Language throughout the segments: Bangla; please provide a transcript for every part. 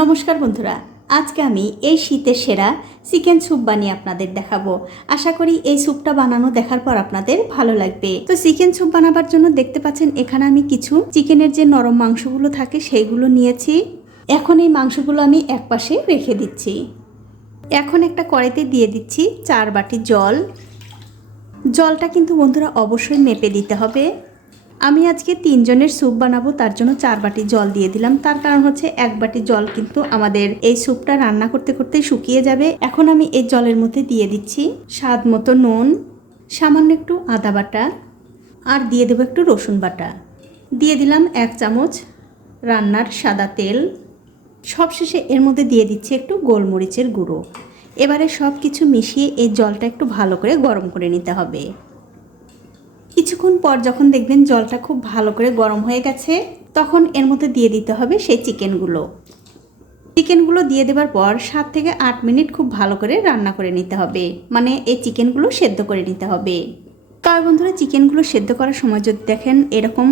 নমস্কার বন্ধুরা, আজকে আমি এই শীতের সেরা চিকেন স্যুপ বানিয়ে আপনাদের দেখাবো। আশা করি এই স্যুপটা বানানো দেখার পর আপনাদের ভালো লাগবে। তো চিকেন স্যুপ বানাবার জন্য দেখতে পাচ্ছেন, এখানে আমি কিছু চিকেনের যে নরম মাংসগুলো থাকে সেইগুলো নিয়েছি। এখন এই মাংসগুলো আমি একপাশে রেখে দিচ্ছি। এখন একটা কড়াইতে দিয়ে দিচ্ছি চার বাটি জল। জলটা কিন্তু বন্ধুরা অবশ্যই মেপে দিতে হবে। আমি আজকে তিনজনের স্যুপ বানাবো, তার জন্য চার বাটি জল দিয়ে দিলাম। তার কারণ হচ্ছে এক বাটি জল কিন্তু আমাদের এই স্যুপটা রান্না করতে করতে শুকিয়ে যাবে। এখন আমি এই জলের মধ্যে দিয়ে দিচ্ছি স্বাদ মতো নুন, সামান্য একটু আদা বাটা, আর দিয়ে দেবো একটু রসুন বাটা। দিয়ে দিলাম এক চামচ রান্নার সাদা তেল। সবশেষে এর মধ্যে দিয়ে দিচ্ছি একটু গোলমরিচের গুঁড়ো। এবারে সব কিছু মিশিয়ে এই জলটা একটু ভালো করে গরম করে নিতে হবে। কিছুক্ষণ পর যখন দেখবেন জলটা খুব ভালো করে গরম হয়ে গেছে, তখন এর মধ্যে দিয়ে দিতে হবে সেই চিকেনগুলো। চিকেনগুলো দিয়ে দেবার পর সাত থেকে আট মিনিট খুব ভালো করে রান্না করে নিতে হবে। মানে এই চিকেনগুলো সেদ্ধ করে নিতে হবে। তবে বন্ধুরা, চিকেনগুলো সেদ্ধ করার সময় যদি দেখেন এরকম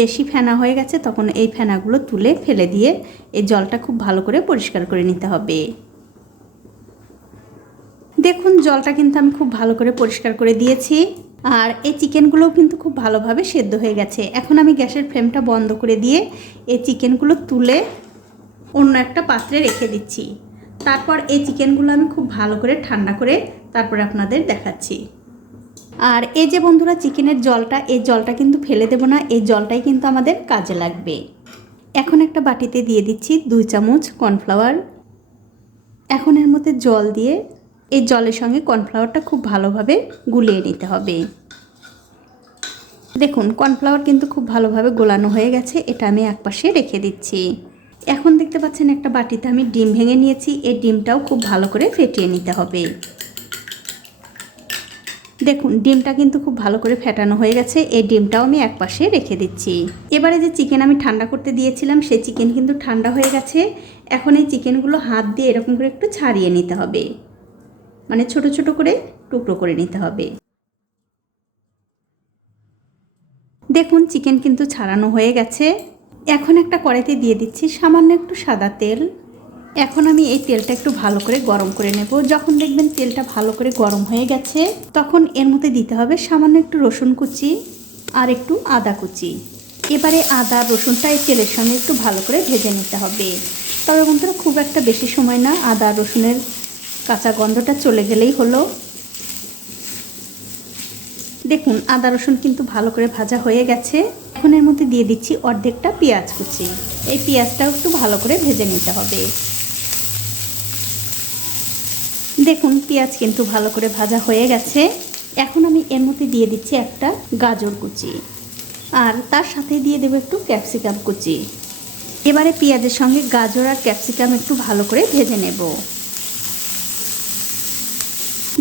বেশি ফেনা হয়ে গেছে, তখন এই ফেনাগুলো তুলে ফেলে দিয়ে এই জলটা খুব ভালো করে পরিষ্কার করে নিতে হবে। দেখুন, জলটা কিন্তু আমি খুব ভালো করে পরিষ্কার করে দিয়েছি। আর এই চিকেনগুলোও কিন্তু খুব ভালোভাবে সেদ্ধ হয়ে গেছে। এখন আমি গ্যাসের ফ্লেমটা বন্ধ করে দিয়ে এই চিকেনগুলো তুলে অন্য একটা পাত্রে রেখে দিচ্ছি। তারপর এই চিকেনগুলো আমি খুব ভালো করে ঠান্ডা করে তারপরে আপনাদের দেখাচ্ছি। আর এই যে বন্ধুরা, চিকেনের জলটা, এই জলটা কিন্তু ফেলে দেবো না, এই জলটাই কিন্তু আমাদের কাজে লাগবে। এখন একটা বাটিতে দিয়ে দিচ্ছি দুই চামচ কর্নফ্লাওয়ার। এখন এর মধ্যে জল দিয়ে এই জলের সঙ্গে কর্নফ্লাওয়ারটা খুব ভালোভাবে গুলিয়ে নিতে হবে। দেখুন, কর্নফ্লাওয়ার কিন্তু খুব ভালোভাবে গোলানো হয়ে গেছে, এটা আমি একপাশে রেখে দিচ্ছি। এখন দেখতে পাচ্ছেন একটা বাটিতে আমি ডিম ভেঙে নিয়েছি, এই ডিমটাও খুব ভালো করে ফেটিয়ে নিতে হবে। দেখুন, ডিমটা কিন্তু খুব ভালো করে ফেটানো হয়ে গেছে, এই ডিমটাও আমি একপাশে রেখে দিচ্ছি। এবারে যে চিকেন আমি ঠান্ডা করতে দিয়েছিলাম, সেই চিকেন কিন্তু ঠান্ডা হয়ে গেছে। এখন এই চিকেনগুলো হাত দিয়ে এরকম করে একটু ছাড়িয়ে নিতে হবে। মানে ছোট ছোট করে টুকরো করে নিতে হবে। দেখুন, চিকেন কিন্তু ছাড়ানো হয়ে গেছে। এখন একটা কড়াইতে দিয়ে দিচ্ছি সামান্য একটু সাদা তেল। এখন আমি এই তেলটা একটু ভালো করে গরম করে নেব। যখন দেখবেন তেলটা ভালো করে গরম হয়ে গেছে, তখন এর মধ্যে দিতে হবে সামান্য একটু রসুন কুচি আর একটু আদা কুচি। এবারে আদা রসুনটা এই তেলের সঙ্গে একটু ভালো করে ভেজে নিতে হবে। তবে বন্ধুরা, খুব একটা বেশি সময় না আদা রসুনের কাঁচা গন্ধটা চলে গেলেই হলো। দেখুন, আদা রসুন কিন্তু ভালো করে ভাজা হয়ে গেছে। এখন এর মধ্যে দিয়ে দিচ্ছি অর্ধেকটা পেঁয়াজ কুচি। এই পেঁয়াজটাও একটু ভালো করে ভেজে নিতে হবে। দেখুন, পেঁয়াজ কিন্তু ভালো করে ভাজা হয়ে গেছে। এখন আমি এর মধ্যে দিয়ে দিচ্ছি একটা গাজর কুচি। আর তার সাথে দিয়ে দেবো একটু ক্যাপসিকাম কুচি। এবারে পেঁয়াজের সঙ্গে গাজর আর ক্যাপসিকাম একটু ভালো করে ভেজে নেব।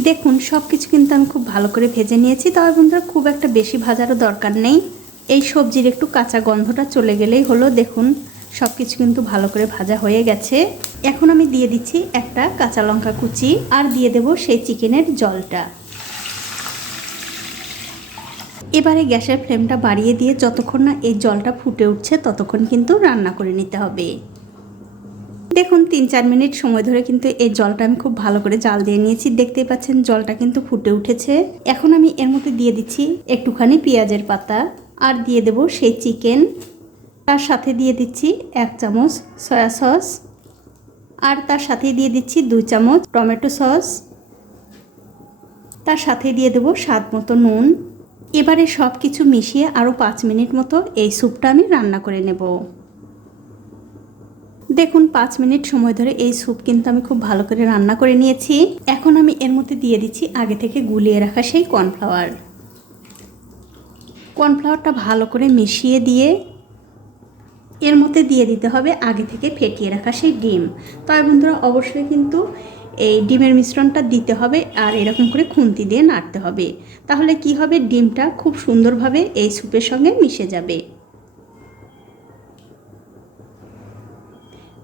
দেখুন সব কিছু কিন্তু আমি খুব ভালো করে ভেজে নিয়েছি। তবে বন্ধুরা, খুব একটা বেশি ভাজারও দরকার নেই। এই সবজির একটু কাঁচা গন্ধটা চলে গেলেই হলো। দেখুন সব কিছু কিন্তু ভালো করে ভাজা হয়ে গেছে। এখন আমি দিয়ে দিচ্ছি একটা কাঁচা লঙ্কা কুচি আর দিয়ে দেব সেই চিকেনের জলটা। এবারে গ্যাসের ফ্লেমটা বাড়িয়ে দিয়ে যতক্ষণ না এই জলটা ফুটে উঠছে, ততক্ষণ কিন্তু রান্না করে নিতে হবে। দেখুন, তিন চার মিনিট সময় ধরে কিন্তু এই জলটা আমি খুব ভালো করে জাল দিয়ে নিয়েছি। দেখতেই পাচ্ছেন, জলটা কিন্তু ফুটে উঠেছে। এখন আমি এর মধ্যে দিয়ে দিচ্ছি একটুখানি পেঁয়াজের পাতা আর দিয়ে দেব সেই চিকেন। তার সাথে দিয়ে দিচ্ছি এক চামচ সয়া সস আর তার সাথে দিয়ে দিচ্ছি দুই চামচ টমেটো সস। তার সাথে দিয়ে দেব স্বাদ মতো নুন। এবারে সব কিছু মিশিয়ে আরও পাঁচ মিনিট মতো এই স্যুপটা আমি রান্না করে নেব। দেখুন, পাঁচ মিনিট সময় ধরে এই স্যুপ কিন্তু আমি খুব ভালো করে রান্না করে নিয়েছি। এখন আমি এর মধ্যে দিয়ে দিচ্ছি আগে থেকে গুলিয়ে রাখা সেই কর্নফ্লাওয়ার। কর্নফ্লাওয়ারটা ভালো করে মিশিয়ে দিয়ে এর মধ্যে দিয়ে দিতে হবে আগে থেকে ফেটিয়ে রাখা সেই ডিম। তবে বন্ধুরা, অবশ্যই কিন্তু এই ডিমের মিশ্রণটা দিতে হবে আর এরকম করে খুন্তি দিয়ে নাড়তে হবে। তাহলে কি হবে? ডিমটা খুব সুন্দরভাবে এই স্যুপের সঙ্গে মিশে যাবে।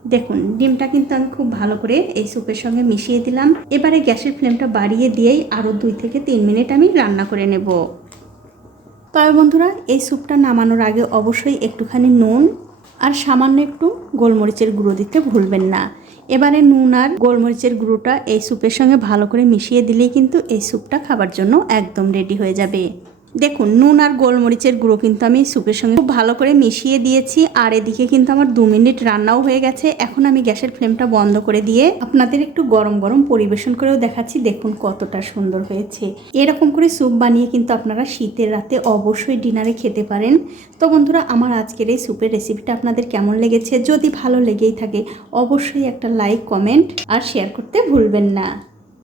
দেখুন, ডিমটা কিন্তু আমি খুব ভালো করে এই স্যুপের সঙ্গে মিশিয়ে দিলাম। এবারে গ্যাসের ফ্লেমটা বাড়িয়ে দিয়েই আরও দুই থেকে তিন মিনিট আমি রান্না করে নেব। তবে বন্ধুরা, এই স্যুপটা নামানোর আগে অবশ্যই একটুখানি নুন আর সামান্য একটু গোলমরিচের গুঁড়ো দিতে ভুলবেন না। এবারে নুন আর গোলমরিচের গুঁড়োটা এই স্যুপের সঙ্গে ভালো করে মিশিয়ে দিলেই কিন্তু এই স্যুপটা খাবার জন্য একদম রেডি হয়ে যাবে। দেখুন, নুন আর গোলমরিচের গুঁড়ো কিন্তু আমি স্যুপের সঙ্গে খুব ভালো করে মিশিয়ে দিয়েছি। আর এদিকে কিন্তু আমার দু মিনিট রান্নাও হয়ে গেছে। এখন আমি গ্যাসের ফ্লেমটা বন্ধ করে দিয়ে আপনাদের একটু গরম গরম পরিবেশন করেও দেখাচ্ছি। দেখুন কতটা সুন্দর হয়েছে। এরকম করে স্যুপ বানিয়ে কিন্তু আপনারা শীতের রাতে অবশ্যই ডিনারে খেতে পারেন। তো বন্ধুরা, আমার আজকের এই স্যুপের রেসিপিটা আপনাদের কেমন লেগেছে? যদি ভালো লেগেই থাকে, অবশ্যই একটা লাইক, কমেন্ট আর শেয়ার করতে ভুলবেন না।